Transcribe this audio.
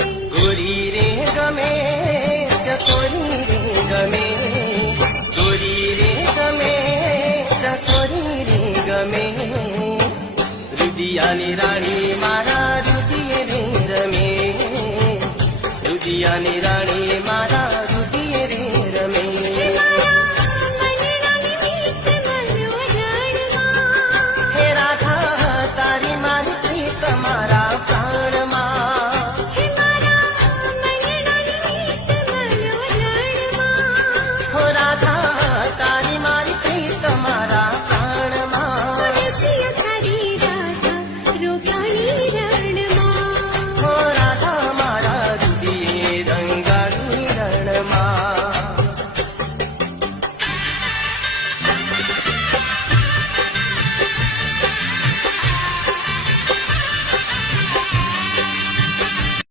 गोरी रे गमे चकोरी रे गमे गोरी रे गमे चकोरी रे गमे रुदियानी राणी मारा रुदिये रे रमे रुदियानी राणी मारा